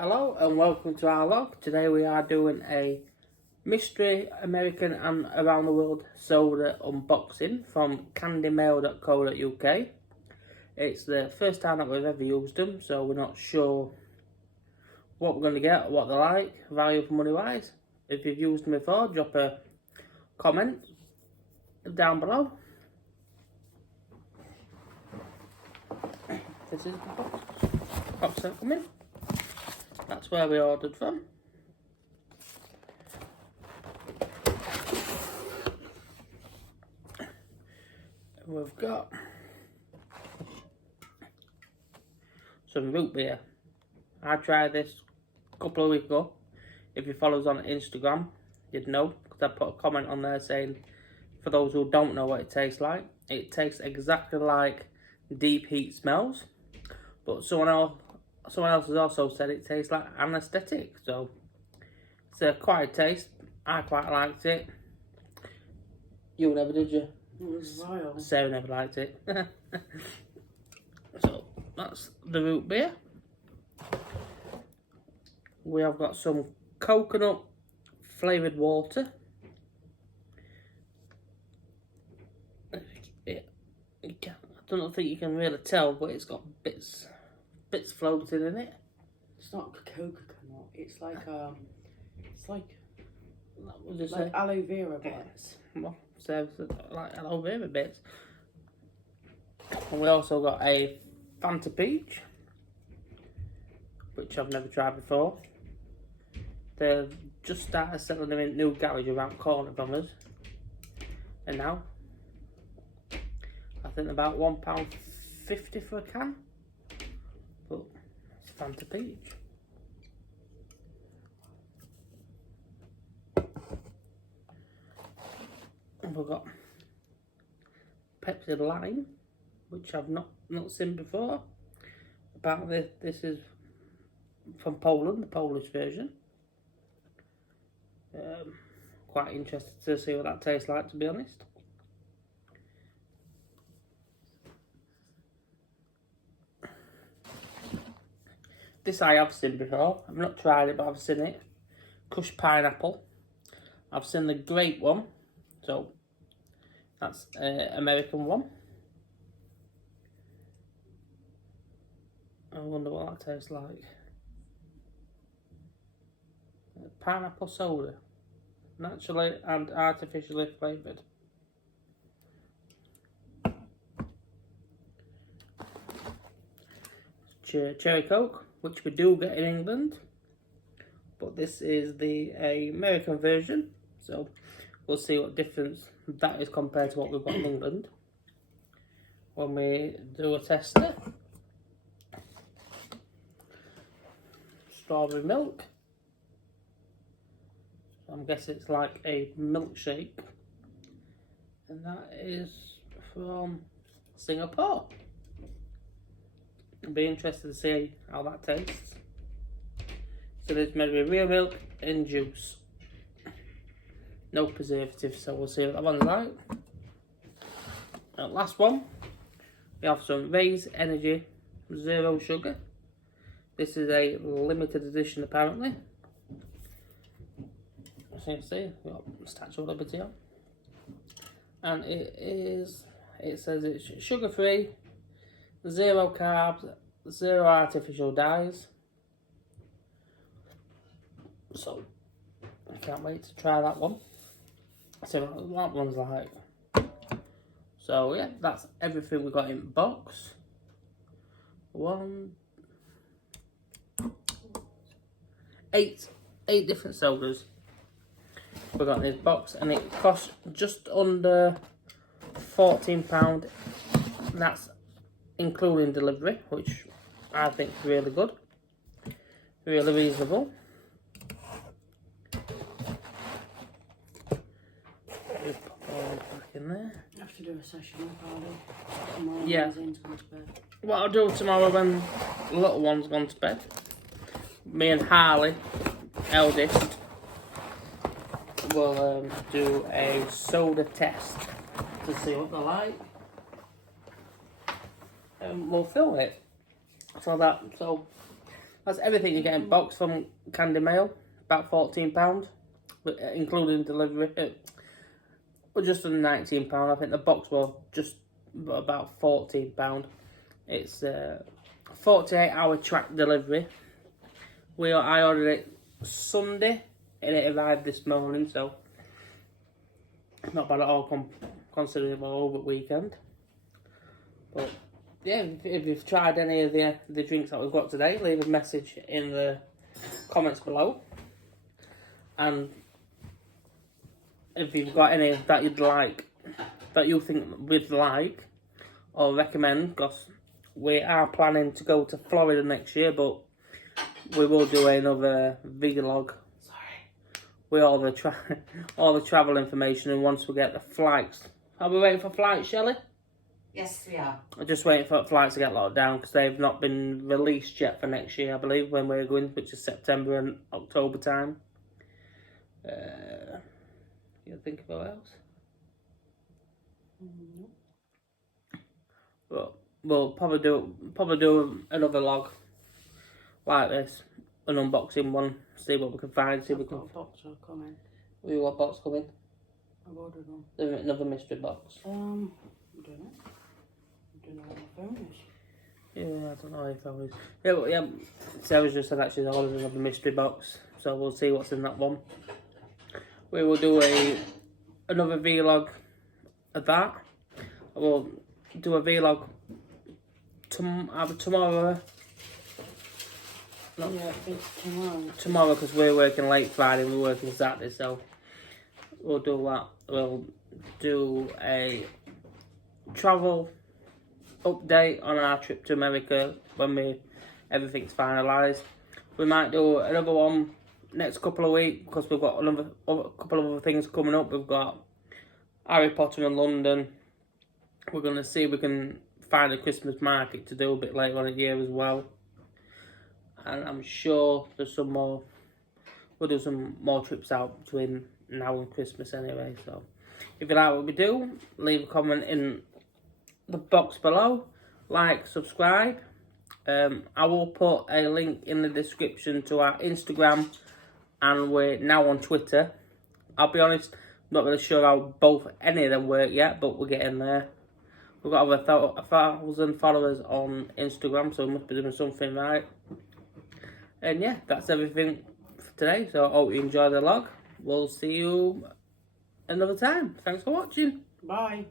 Hello and welcome to our log. Today we are doing a mystery American and around the world soda unboxing from candymail.co.uk. It's the first time that we've ever used them, so we're not sure what we're going to get, what they're like, value for money wise. If you've used them before, drop a comment down below. This is the box that come in. That's where we ordered from. We've got some root beer. I tried this a couple of weeks ago. If you follow us on Instagram, you'd know, because I put a comment on there saying, for those who don't know what it tastes like, it tastes exactly like Deep Heat Smells, but someone else has also said it tastes like anaesthetic, so it's a quiet taste. I quite liked it. You never, did you? It was vile. Sarah never liked it. So that's the root beer. We have got some coconut flavoured water. I don't think you can really tell, but it's got bits floating in it. It's not coconut. It's like We'll just like say aloe vera bits. well, serves like aloe vera bits. And we also got a Fanta Peach, which I've never tried before. They've just started selling them in new garage around the corner from us, and now I think about £1.50 for a can. But it's Fanta Peach. And we've got Pepsi Lime, which I've not seen before. Apparently this is from Poland, the Polish version. Quite interested to see what that tastes like, to be honest. This I have seen before. I've not tried it, but I've seen it. Crushed pineapple. I've seen the grape one. So that's American one. I wonder what that tastes like. Pineapple soda. Naturally and artificially flavoured. Cherry Coke, which we do get in England, but this is the American version, so we'll see what difference that is compared to what we've got in England when we do a tester. Strawberry milk. I'm guessing it's like a milkshake, and that is from Singapore. I'll be interested to see how that tastes. So there's made with real milk and juice. No preservatives, so we'll see what that one's like. Last one, we have some Raise Energy Zero Sugar. This is a limited edition apparently. As you can see, we've got Statue of Liberty on. And it says it's sugar free, 0 carbs, 0 artificial dyes. So I can't wait to try that one. See what that one's like. So yeah, that's everything we got in the box. 8 different sodas we got in this box, and it costs just under £14. That's including delivery, which I think is really good, really reasonable. Just pop all back in there. You have to do a session with Harley. Yeah. Zane's gone to bed. What I'll do tomorrow when the little one's gone to bed, me and Harley, eldest, will do a soda test to see what they're like. And we'll film it. So That's everything you get in box from Candy Mail. About £14, including delivery. Well, just under £19. I think the box was just about £14. It's 48-hour track delivery. I ordered it Sunday and it arrived this morning, so not bad at all considering it was over the weekend. But yeah, if you've tried any of the drinks that we've got today, leave a message in the comments below. And if you've got any that you'd like, that you think we'd like or recommend, because we are planning to go to Florida next year, but we will do another vlog. With all the travel information, and once we get the flights. Are we waiting for flights, Shelley? Yes, we are. I'm just waiting for flights to get locked down because they've not been released yet for next year, I believe, when we're going, which is September and October time. You think about what else? Well, we'll probably do another vlog like this, an unboxing one. See what we can find. See if we can. Got a box will come in. We got a box coming. I've ordered one. There's another mystery box. I don't know. I don't know what my phone is. Yeah, I don't know if I was. Yeah, but yeah. Sarah's just said that she's ordered another mystery box, so we'll see what's in that one. We will do another vlog of that. We'll do a vlog either tomorrow. Yeah, I think tomorrow. Tomorrow, because we're working late Friday and we're working Saturday, so we'll do that. We'll do a travel update on our trip to America when everything's finalised. We might do another one next couple of weeks because we've got a couple of other things coming up. We've got Harry Potter in London. We're going to see if we can find a Christmas market to do a bit later on in the year as well. And I'm sure there's some more. We'll do some more trips out between now and Christmas anyway. So if you like what we do, leave a comment in the box below. Like, subscribe. I will put a link in the description to our Instagram, and we're now on Twitter. I'll be honest, not really sure how any of them work yet, but we're getting there. We've got over 1,000 followers on Instagram, so we must be doing something right. And yeah, that's everything for today. So I hope you enjoy the vlog. We'll see you another time. Thanks for watching. Bye.